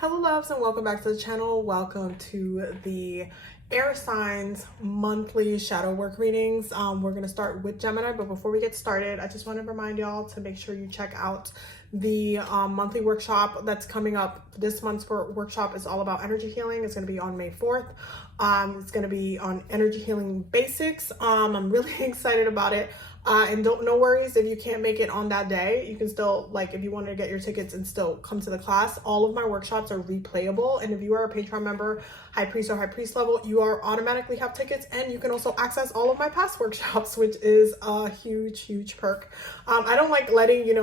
Hello loves and welcome back to the channel. Welcome to the air signs monthly shadow work readings. We're going to start with Gemini, but before we get started, I just want to remind y'all to make sure you check out the monthly workshop that's coming up. This month's workshop is all about energy healing. It's going to be on May 4th. It's going to be on energy healing basics. I'm really excited about it. And no worries if you can't make it on that day. You can still, like, if you wanted to get your tickets and still come to the class, all of my workshops are replayable. And if you are a Patreon member, High Priest or High Priest level, you are automatically have tickets, and you can also access all of my past workshops, which is a huge perk. I don't like letting,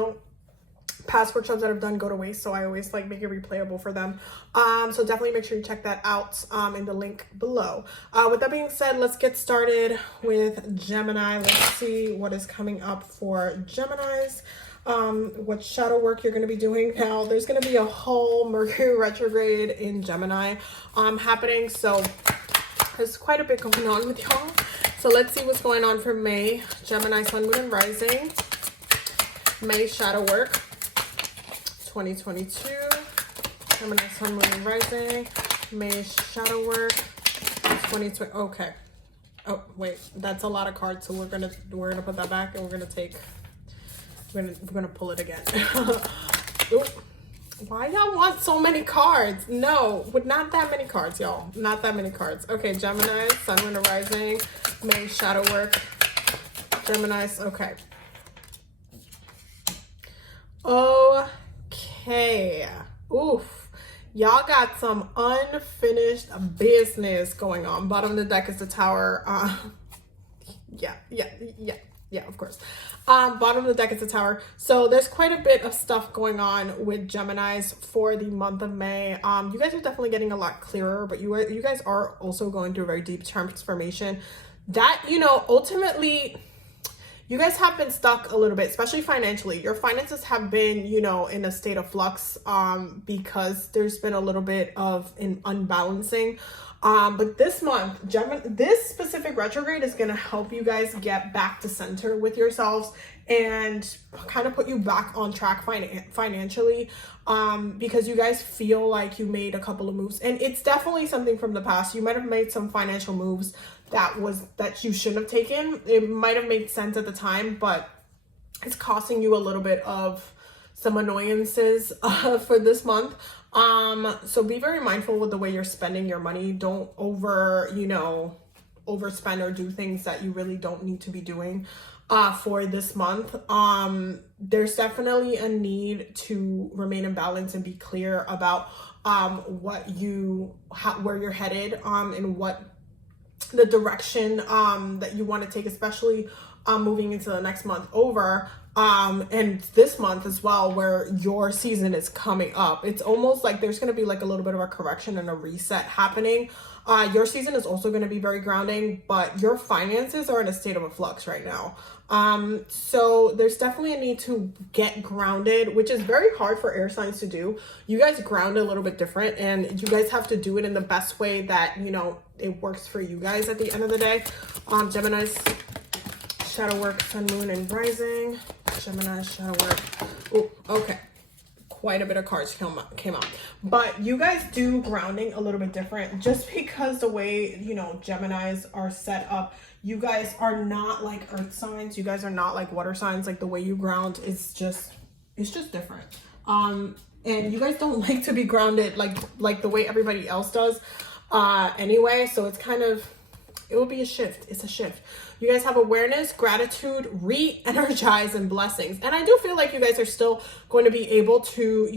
past workshops that I've done go to waste, so I always like make it replayable for them. So definitely make sure you check that out in the link below. With that being said, let's get started with Gemini. Let's see what is coming up for Geminis. What shadow work you're going to be doing. Now there's going to be a whole Mercury retrograde in Gemini happening, so there's quite a bit going on with y'all. So let's see what's going on for May. Gemini, Sun, Moon, and Rising. May shadow work 2022. Gemini, Sun, Moon, and Rising. May shadow work 2020. Okay. Oh wait, that's a lot of cards, so we're gonna put that back, and we're gonna pull it again. Why y'all want so many cards? No, but not that many cards, y'all. Not that many cards. Okay, Gemini, Sun, Moon, and Rising. May shadow work. Gemini's. Okay. Okay. Oof. Y'all got some unfinished business going on. Bottom of the deck is the Tower. Yeah, of course. Bottom of the deck is the Tower. So there's quite a bit of stuff going on with Geminis for the month of May. You guys are definitely getting a lot clearer, but you guys are also going through a very deep transformation that, ultimately, you guys have been stuck a little bit, especially financially. Your finances have been, in a state of flux because there's been a little bit of an unbalancing. But this month, this specific retrograde is going to help you guys get back to center with yourselves and kind of put you back on track financially, because you guys feel like you made a couple of moves, and it's definitely something from the past. You might have made some financial moves that you shouldn't have taken. It might have made sense at the time, but it's costing you a little bit of some annoyances for this month. So be very mindful with the way you're spending your money. Don't overspend or do things that you really don't need to be doing for this month. There's definitely a need to remain in balance and be clear about where you're headed, and what the direction that you want to take, especially moving into the next month over. And this month as well, where your season is coming up. It's almost like there's going to be like a little bit of a correction and a reset happening. Your season is also going to be very grounding, but your finances are in a state of a flux right now. So there's definitely a need to get grounded, which is very hard for air signs to do. You guys ground a little bit different, and you guys have to do it in the best way that, it works for you guys at the end of the day. Gemini's shadow work, Sun, Moon, and Rising. Gemini shadow work. Oh, okay. Quite a bit of cards came out. But you guys do grounding a little bit different, just because the way, Geminis are set up. You guys are not like earth signs. You guys are not like water signs. Like, the way you ground is it's just different. And you guys don't like to be grounded like the way everybody else does anyway. So it's it will be a shift. It's a shift. You guys have awareness, gratitude, re-energize, and blessings. And I do feel like you guys are still going to be able to,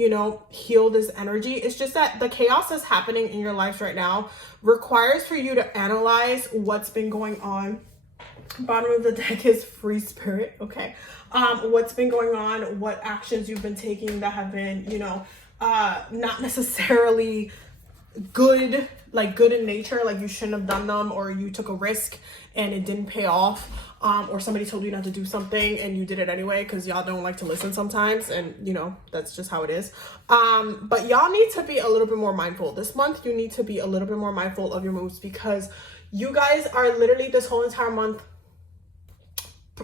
heal this energy. It's just that the chaos that's happening in your lives right now requires for you to analyze what's been going on. Bottom of the deck is free spirit. Okay. What's been going on, what actions you've been taking that have been, not necessarily good in nature, like you shouldn't have done them, or you took a risk and it didn't pay off, or somebody told you not to do something and you did it anyway, because y'all don't like to listen sometimes, and that's just how it is. But y'all need to be a little bit more mindful this month. You need to be a little bit more mindful of your moves, because you guys are literally this whole entire month,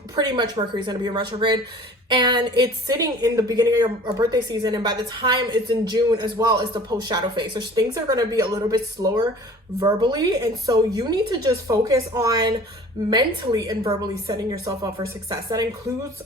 pretty much Mercury's going to be in retrograde, and it's sitting in the beginning of your birthday season, and by the time it's in June as well, it's the post shadow phase. So things are going to be a little bit slower verbally, and so you need to just focus on mentally and verbally setting yourself up for success. That includes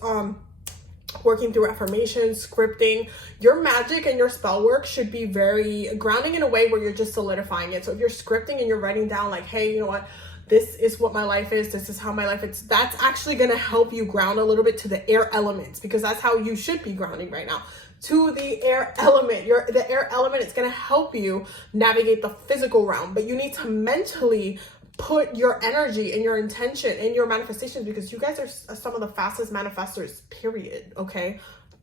working through affirmations, scripting. Your magic and your spell work should be very grounding in a way where you're just solidifying it. So if you're scripting and you're writing down like, hey, you know what, this is what my life is, this is how my life is, that's actually going to help you ground a little bit to the air elements, because that's how you should be grounding right now, to the air element. The air element is going to help you navigate the physical realm, but you need to mentally put your energy and your intention and your manifestations, because you guys are some of the fastest manifestors, period. Okay,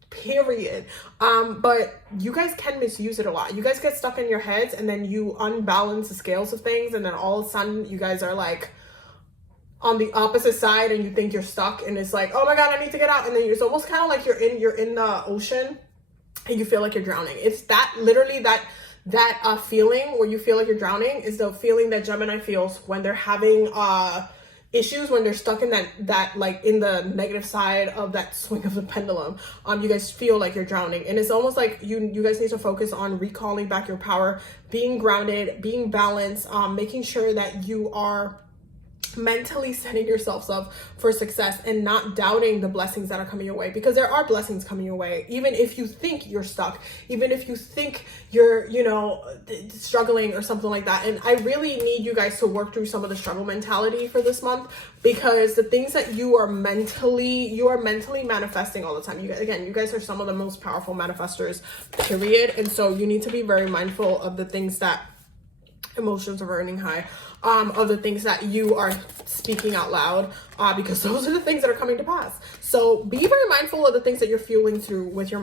period. But you guys can misuse it a lot. You guys get stuck in your heads, and then you unbalance the scales of things, and then all of a sudden you guys are like on the opposite side, and you think you're stuck, and it's like, oh my god, I need to get out. And then it's almost kind of like you're in the ocean and you feel like you're drowning. It's that literally that feeling where you feel like you're drowning is the feeling that Gemini feels when they're having issues, when they're stuck in that like in the negative side of that swing of the pendulum. You guys feel like you're drowning, and it's almost like you guys need to focus on recalling back your power, being grounded, being balanced, making sure that you are mentally setting yourselves up for success and not doubting the blessings that are coming your way, because there are blessings coming your way. Even if you think you're stuck, even if you think you're, you know, struggling or something like that. And I really need you guys to work through some of the struggle mentality for this month, because the things that you are mentally manifesting all the time. You guys are some of the most powerful manifestors, period. And so you need to be very mindful of the things that emotions are running high, of the things that you are speaking out loud, because those are the things that are coming to pass. So be very mindful of the things that you're fueling through with your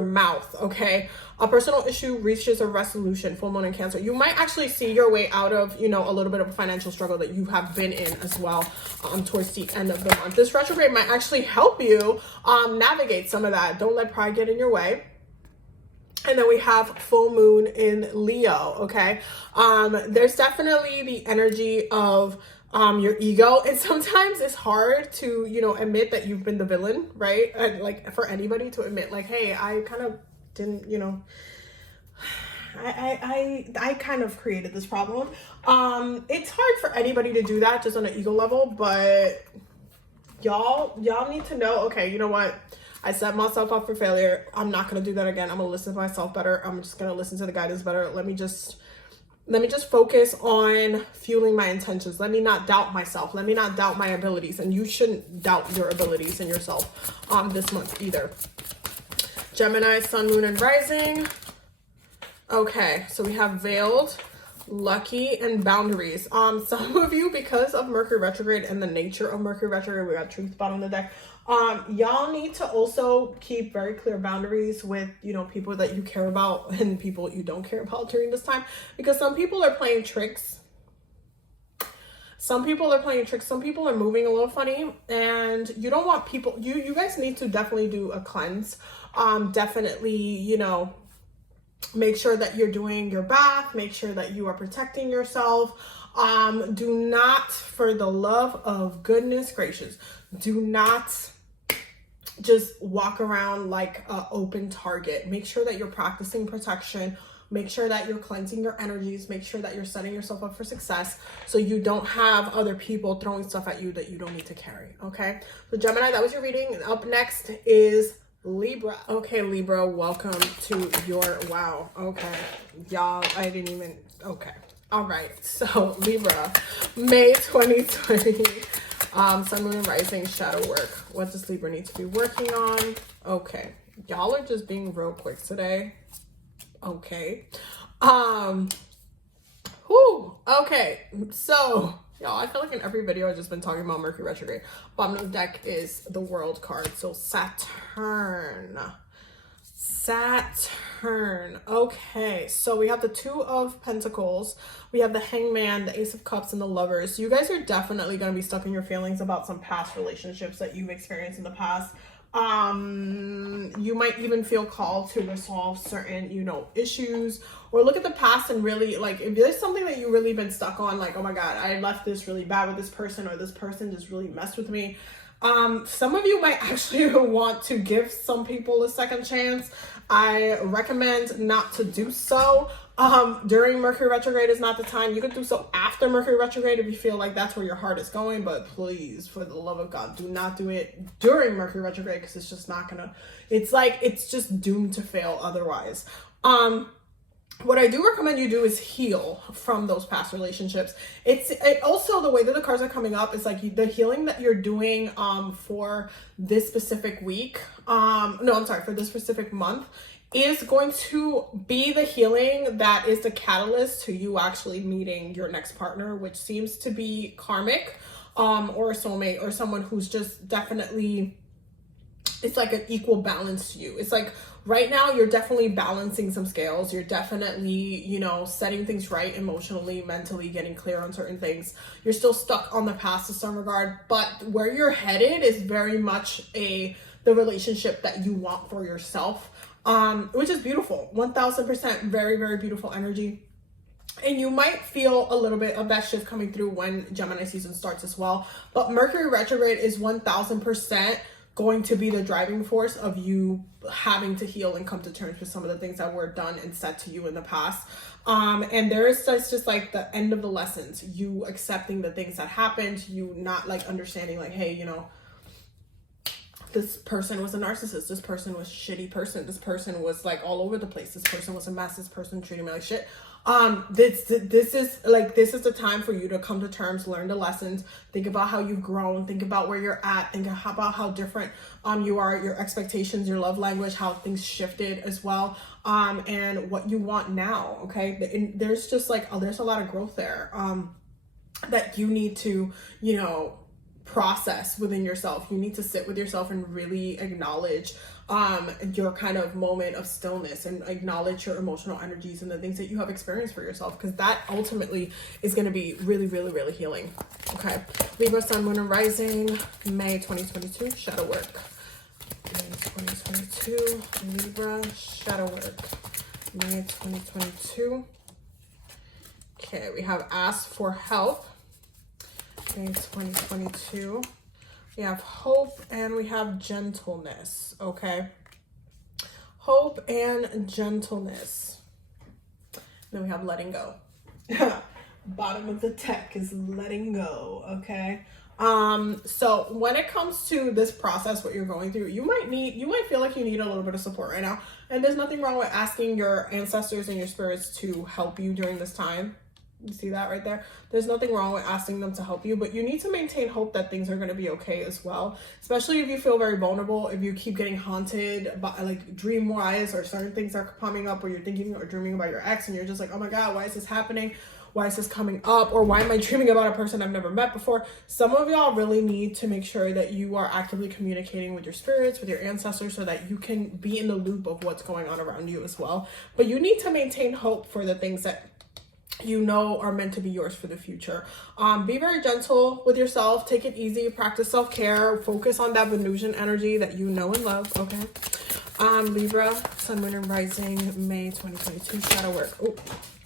mouth. Okay, a personal issue reaches a resolution. Full moon in Cancer, you might actually see your way out of, you know, a little bit of a financial struggle that you have been in as well, towards the end of the month. This retrograde might actually help you navigate some of that. Don't let pride get in your way. And then we have full moon in Leo. Okay, there's definitely the energy of your ego, and sometimes it's hard to, you know, admit that you've been the villain, right? And like for anybody to admit like, hey, I kind of didn't, you know, I kind of created this problem. It's hard for anybody to do that just on an ego level, but y'all need to know, okay, you know what? I set myself up for failure. I'm not going to do that again. I'm going to listen to myself better. I'm just going to listen to the guidance better. Let me just focus on fueling my intentions. Let me not doubt myself. Let me not doubt my abilities. And you shouldn't doubt your abilities and yourself this month either. Gemini, sun, moon, and rising. Okay, so we have veiled, lucky, and boundaries. Some of you, because of Mercury retrograde and the nature of Mercury retrograde, we got truth bottom of the deck. Y'all need to also keep very clear boundaries with, you know, people that you care about and people you don't care about during this time, because some people are playing tricks. Some people are moving a little funny, and you don't want people, you guys need to definitely do a cleanse. Definitely, you know, make sure that you're doing your bath, make sure that you are protecting yourself. Do not, for the love of goodness gracious, do not just walk around like an open target. Make sure that you're practicing protection. Make sure that you're cleansing your energies. Make sure that you're setting yourself up for success, so you don't have other people throwing stuff at you that you don't need to carry. Okay, so Gemini, that was your reading. Up next is Libra. Okay, Libra, welcome to your, wow. Okay, y'all, I didn't even, okay. All right, so Libra, May 2020, sun, moon, and rising, shadow work. What does Libra need to be working on? Okay, y'all are just being real quick today. Okay, okay, so y'all, I feel like in every video I've just been talking about Mercury retrograde. Bottom of the deck is the World card, so Saturn. Okay, so we have the Two of Pentacles, we have the Hangman, the Ace of Cups, and the Lovers. You guys are definitely going to be stuck in your feelings about some past relationships that you've experienced in the past. You might even feel called to resolve certain, you know, issues, or look at the past and really, like, if there's something that you really been stuck on, like, oh my god, I left this really bad with this person, or this person just really messed with me. Some of you might actually want to give some people a second chance. I recommend not to do so. During Mercury retrograde is not the time. You can do so after Mercury retrograde if you feel like that's where your heart is going, but please, for the love of God, do not do it during Mercury retrograde, because it's just not gonna, it's just doomed to fail otherwise. What I do recommend you do is heal from those past relationships. It also, the way that the cards are coming up is like the healing that you're doing for this specific week, for this specific month, is going to be the healing that is the catalyst to you actually meeting your next partner, which seems to be karmic, or a soulmate, or someone who's just definitely, it's like an equal balance to you. It's like right now you're definitely balancing some scales. You're definitely, setting things right emotionally, mentally, getting clear on certain things. You're still stuck on the past to some regard, but where you're headed is very much the relationship that you want for yourself, which is beautiful. 1000% very, very beautiful energy. And you might feel a little bit of that shift coming through when Gemini season starts as well. But Mercury retrograde is 1000% going to be the driving force of you having to heal and come to terms with some of the things that were done and said to you in the past. And there's just like the end of the lessons, you accepting the things that happened, you not like understanding like, hey, this person was a narcissist, this person was a shitty person, this person was like all over the place, this person was a mess, this person treated me like shit. This is the time for you to come to terms, learn the lessons, think about how you've grown, think about where you're at, think about how different you are, your expectations, your love language, how things shifted as well, and what you want now. Okay, and there's just like there's a lot of growth there that you need to process within yourself. You need to sit with yourself and really acknowledge your kind of moment of stillness, and acknowledge your emotional energies and the things that you have experienced for yourself, because that ultimately is going to be really, really, really healing. Okay, Libra, Sun, Moon, and Rising, May 2022, shadow work. May 2022, Libra, shadow work. May 2022. Okay, we have ask for help. May 2022. We have hope and we have gentleness. Okay, hope and gentleness. Then we have letting go. Bottom of the deck is letting go. Okay, so when it comes to this process, what you're going through, you might feel like you need a little bit of support right now, and there's nothing wrong with asking your ancestors and your spirits to help you during this time. You see that right there? There's nothing wrong with asking them to help you, but you need to maintain hope that things are going to be okay as well, especially if you feel very vulnerable, if you keep getting haunted by like dream wise, or certain things are coming up where you're thinking or dreaming about your ex and you're just like, oh my God, why is this happening? Why is this coming up? Or why am I dreaming about a person I've never met before? Some of y'all really need to make sure that you are actively communicating with your spirits, with your ancestors, so that you can be in the loop of what's going on around you as well. But you need to maintain hope for the things that are meant to be yours for the future. Be very gentle with yourself, take it easy, practice self-care, focus on that Venusian energy that you know and love. Okay, Libra, Sun, Moon, and Rising, May 2022, shadow work. Oh,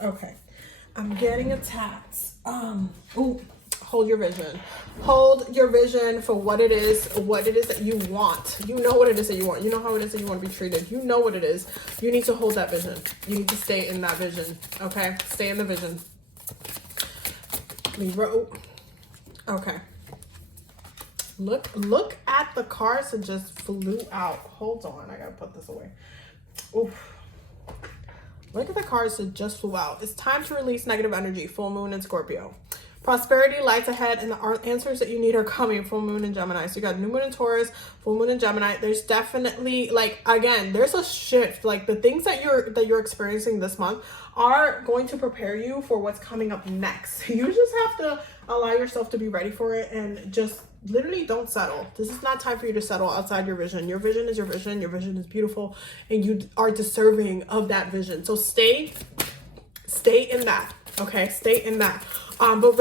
okay, I'm getting attacked. Hold your vision. Hold your vision for what it is that you want. You know what it is that you want. You know how it is that you want to be treated. You know what it is. You need to hold that vision. You need to stay in that vision. Okay? Stay in the vision. Libra. Okay. Look at the cards that just flew out. Hold on. I gotta put this away. Oof. Look at the cards that just flew out. It's time to release negative energy. Full moon in Scorpio. Prosperity lights ahead, and the answers that you need are coming. Full moon in Gemini. So you got new moon in Taurus, full moon in Gemini. There's definitely, like, again, there's a shift. Like, the things that you're experiencing this month are going to prepare you for what's coming up next. You just have to allow yourself to be ready for it, and just literally don't settle. This is not time for you to settle outside your vision. Your vision is your vision. Your vision is beautiful, and you are deserving of that vision. So stay in that. Okay, stay in that. But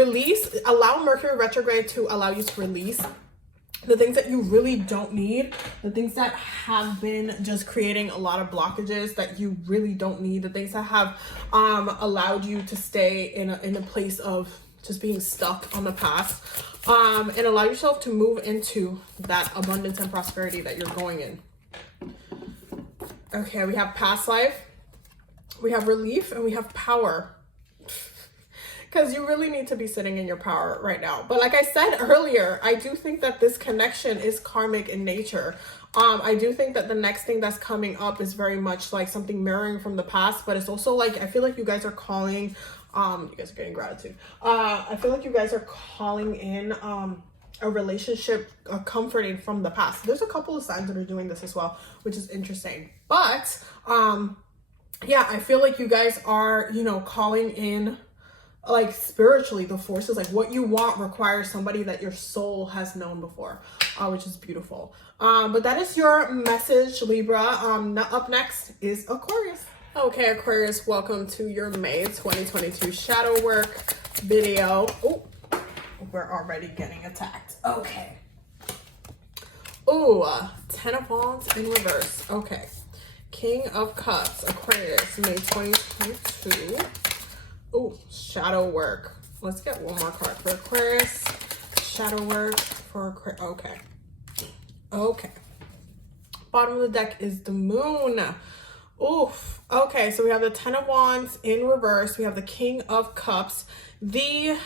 allow Mercury retrograde to allow you to release the things that you really don't need, the things that have been just creating a lot of blockages that you really don't need, the things that have allowed you to stay in a place of just being stuck on the past, and allow yourself to move into that abundance and prosperity that you're going in. Okay, we have past life, we have relief, and we have power. Because you really need to be sitting in your power right now. But like I said earlier, I do think that this connection is karmic in nature. I do think that the next thing that's coming up is very much like something mirroring from the past, but it's also like, I feel like you guys are calling, you guys are getting gratitude. I feel like you guys are calling in a relationship comforting from the past. There's a couple of signs that are doing this as well, which is interesting. But yeah, I feel like you guys are, you know, calling in like spiritually the forces, like what you want requires somebody that your soul has known before, which is beautiful. But that is your message, Libra. Up next is Aquarius. Okay, Aquarius, welcome to your May 2022 shadow work video. Oh, we're already getting attacked. Okay. Oh, 10 of Wands in reverse. Okay. King of Cups, Aquarius, May 2022. Oh, shadow work. Let's get one more card for Aquarius. Shadow work for Aquarius. Okay. Okay. Bottom of the deck is the Moon. Oof. Okay, so we have the 10 of Wands in reverse. We have the King of Cups, the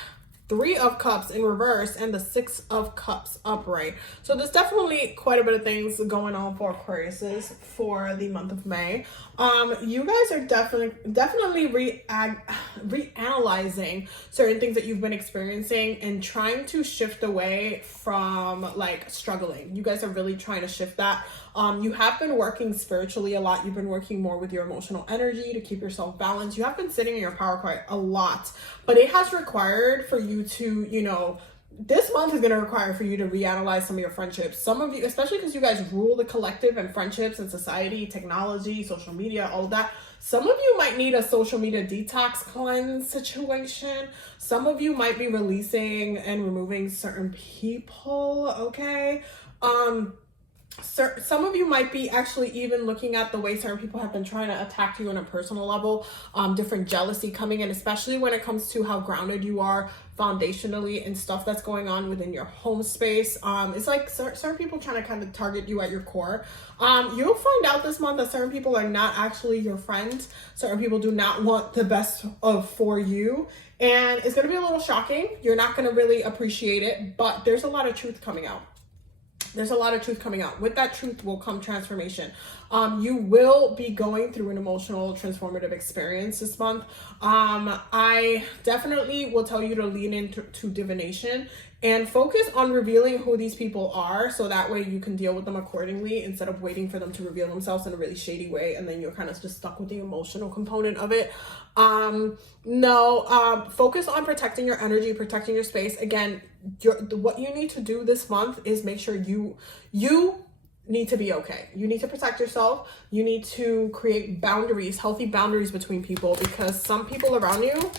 3 of Cups in reverse, and the 6 of Cups upright. So there's definitely quite a bit of things going on for Aquariuses for the month of May. You guys are definitely reanalyzing certain things that you've been experiencing and trying to shift away from like struggling. You guys are really trying to shift that. You have been working spiritually a lot. You've been working more with your emotional energy to keep yourself balanced. You have been sitting in your power quite a lot, but it has required for you to, you know, this month is going to require for you to reanalyze some of your friendships. Some of you, especially because you guys rule the collective and friendships and society, technology, social media, all of that. Some of you might need a social media detox cleanse situation. Some of you might be releasing and removing certain people. Okay. Some of you might be actually even looking at the way certain people have been trying to attack you on a personal level, different jealousy coming in, especially when it comes to how grounded you are foundationally and stuff that's going on within your home space. It's like certain people trying to kind of target you at your core. You'll find out this month that certain people are not actually your friends. Certain people do not want the best for you. And it's going to be a little shocking. You're not going to really appreciate it, but there's a lot of truth coming out. There's a lot of truth coming out. With that truth will come transformation. You will be going through an emotional transformative experience this month. I definitely will tell you to lean into divination and focus on revealing who these people are, so that way you can deal with them accordingly instead of waiting for them to reveal themselves in a really shady way, and then you're kind of just stuck with the emotional component of it. Focus on protecting your energy, protecting your space. Again, what you need to do this month is make sure you need to be okay. You need to protect yourself. You need to create boundaries, healthy boundaries between people, because some people around you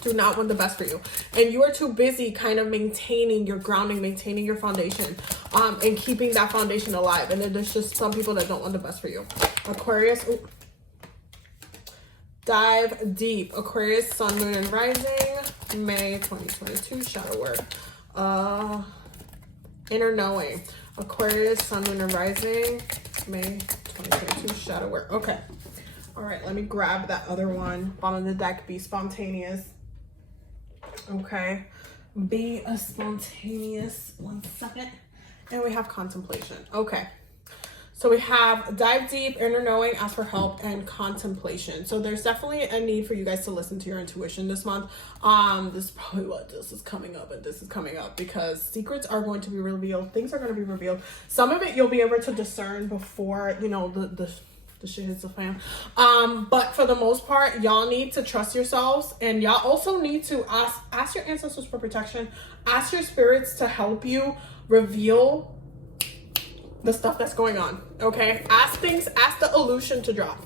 do not want the best for you, and you are too busy kind of maintaining your grounding, maintaining your foundation, and keeping that foundation alive. And then there's just some people that don't want the best for you. Aquarius, ooh. Dive deep. Aquarius, Sun, Moon, and Rising, May 2022 shadow work. Inner knowing. Aquarius, Sun, Moon, and Rising, May 2022 shadow work. Okay. All right, let me grab that other one. Bottom of the deck, be spontaneous. Okay. Be a spontaneous. 1 second. And we have contemplation. Okay. So we have dive deep, inner knowing, ask for help, and contemplation. So there's definitely a need for you guys to listen to your intuition this month. This is probably what this is coming up, and this is coming up because secrets are going to be revealed. Things are going to be revealed. Some of it you'll be able to discern before, you know, the shit hits the fan. But for the most part, y'all need to trust yourselves, and y'all also need to ask your ancestors for protection. Ask your spirits to help you reveal the stuff that's going on. Okay, ask the illusion to drop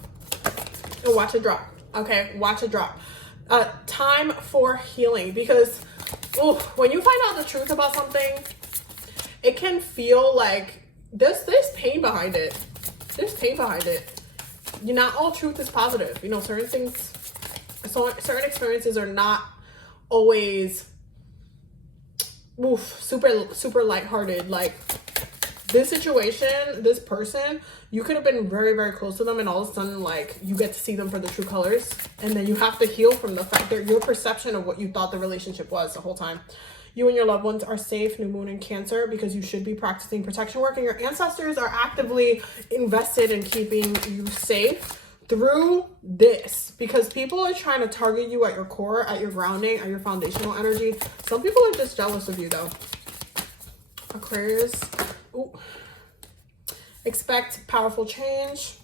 and watch it drop. Okay, watch it drop. Time for healing, because when you find out the truth about something, it can feel like there's pain behind it. There's pain behind it. Not all truth is positive. You know, certain things, so certain experiences are not always super lighthearted. Like, this situation, this person, you could have been very, very close to them, and all of a sudden, like, you get to see them for the true colors, and then you have to heal from the fact that your perception of what you thought the relationship was the whole time. You and your loved ones are safe, new moon in Cancer, because you should be practicing protection work, and your ancestors are actively invested in keeping you safe through this, because people are trying to target you at your core, at your grounding, at your foundational energy. Some people are just jealous of you, though. Aquarius. Ooh. Expect powerful change,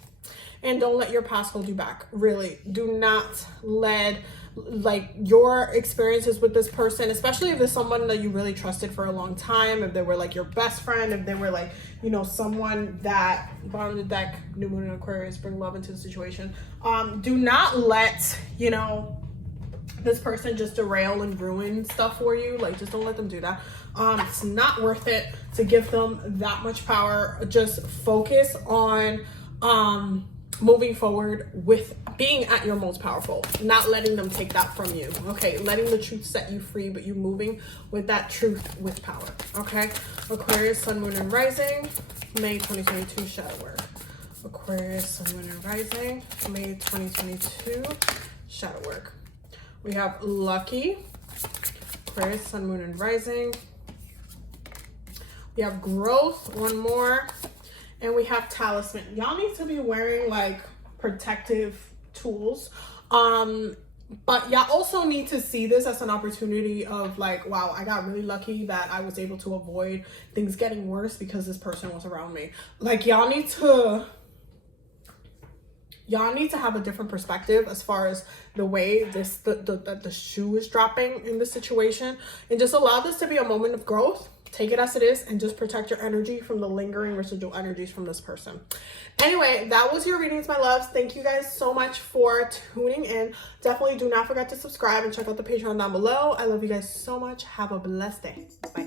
and don't let your past hold you back. Really, do not let, like, your experiences with this person, especially if it's someone that you really trusted for a long time, if they were like your best friend, if they were like, you know, someone that, bottom of the deck, new moon in Aquarius, bring love into the situation. Do not let, you know, this person just derail and ruin stuff for you. Like, just don't let them do that. It's not worth it to give them that much power. Just focus on moving forward with being at your most powerful, not letting them take that from you. Okay, letting the truth set you free, but you moving with that truth with power. Okay, Aquarius, sun, moon, and rising, May 2022, shadow work. Aquarius, sun, moon, and rising, May 2022, shadow work. We have lucky, Aquarius, sun, moon, and rising. We have growth, one more, and we have talisman. Y'all need to be wearing like protective tools, but y'all also need to see this as an opportunity of like, wow, I got really lucky that I was able to avoid things getting worse because this person was around me. Like, y'all need to have a different perspective as far as the way the shoe is dropping in this situation, and just allow this to be a moment of growth. Take it as it is, and just protect your energy from the lingering residual energies from this person. Anyway, that was your readings, my loves. Thank you guys so much for tuning in. Definitely do not forget to subscribe and check out the Patreon down below. I love you guys so much. Have a blessed day. Bye.